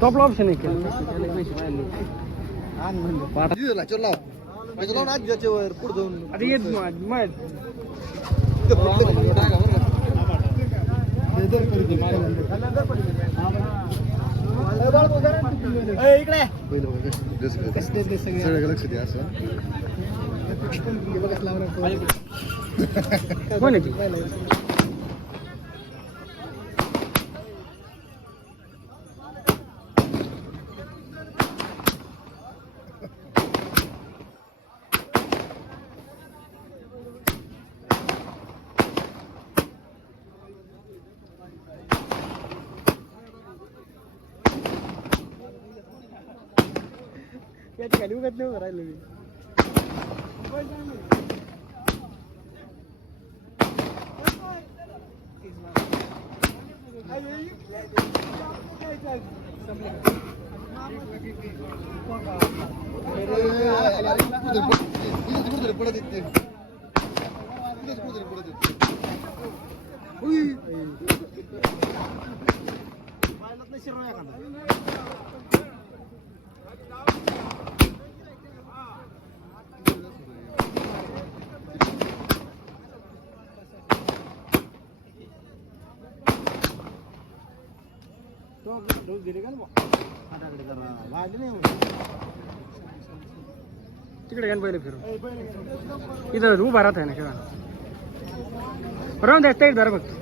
टॉपला option आहे का लाव लाव ना ज्याच्यावर पुढे जाऊन आता येत म- म- सगळं लक्ष द्या असं कोण आहे त्या ठिकाणी उगत नाही उभं राहिलो मी. पडत येते पडत येते तिकडे घ्या पहिले फिरून. इथं उभा राहत आहे ना खेळा राहून द्या स्टेट धरा फक्त.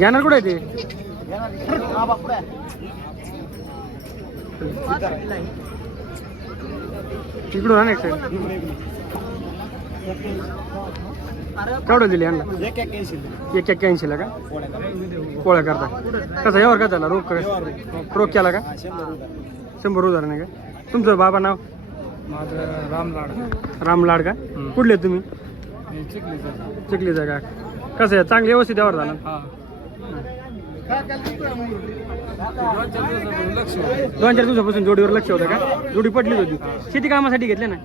जाणार कुठे आहे ते? तिकडून आणा एक साईड केवढं दिली यांना? एक एक्क्याऐंशीला का? पोळ्या करता. कसा यावर का झाला? रोग का रोग केला का? शंभर उदाहरण आहे का? तुमचं बाबा नाव? माझं रामलाड रामलाड का कुठले तुम्ही? चिखलीचं का? कसं आहे? चांगलं व्यवस्थित यावर झालं. हा. दोन चार दिवसापासून जोडीवर लक्ष होतं का? जोडी पडली होती. शेती कामासाठी घेतले ना?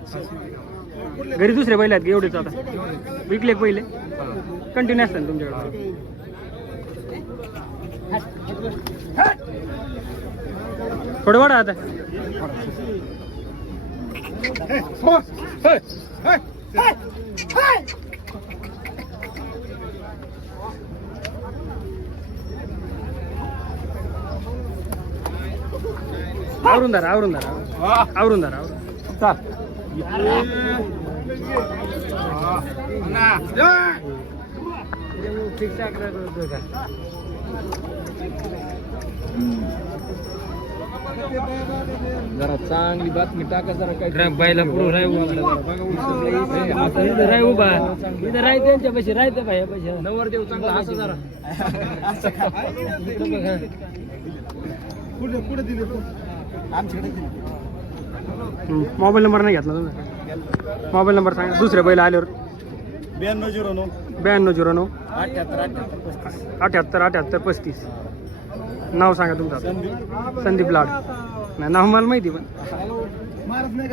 घरी दुसरे पहिले आहेत एवढेच आता? विकले पहिले? कंटिन्यू असतात ना तुमच्याकडे. थोडं वाढा आता. आवरून धरा आवरून धरा. आवरून धरा आवरून जरा चांगली बातमी टाका जरा काय बायला पुढं राय इथं राय उभा. इथं राय त्यांच्या पैसे राहते भाई पैसे. नवर देव चांगला हसा जरा. पुढे पुढे दिले मोबाईल नंबर नाही घेतला तुम्ही? मोबाईल नंबर सांगा. दुसऱ्या बैल आल्यावर. ब्याण्णव झिरो नऊ. ब्याण्णव झिरो नऊ. अठ्याहत्तर अठ्याहत्तर पस्तीस. नाव सांगा तुमचं. संदीप. लाड. नाही नाव मला माहिती पण. मारत नाही